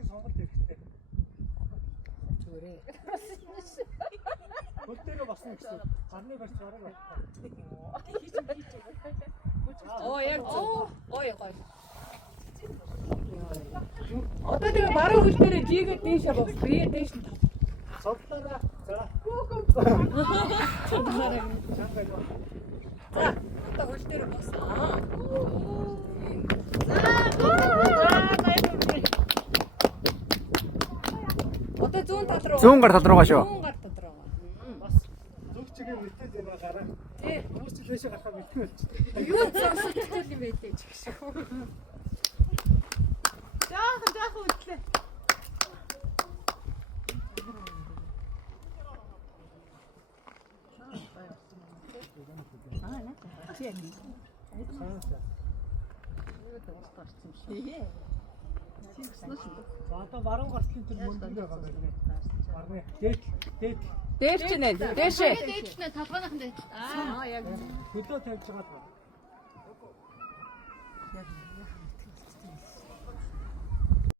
Дахин сонголт хэрэгтэй. Зүгээрээ. Хөл дээр босно гэсэн. Гарны барьц гараг байна. Яг гоё. Одоо тэгээ баруун хөл дээр жигээ дээшээ бос. Би дээш нь тав. Цогтлоо. За. Цогтлоо. За, одоо хөл дээр бос. Одоо зүүн тал руу. Зүүн гар тал руугаа шүү. Зүүн гар тал руугаа. Бас зүг чигээр мэтэл юм гараа. Тий. Хүмүүс ч лээшээ гарахаа мэдгүй болчих. Юу зогсчихвол юм бэ дээ ч гэж. Жаахан үтлээ. Одоо баруун гартлын тэр мөндөнд байгаа байна. Барны дээд. Дээр ч нэ. Дээшээ. Дээч нэ толгойнх нь дээд. Яг хөдөө тавьж байгаа.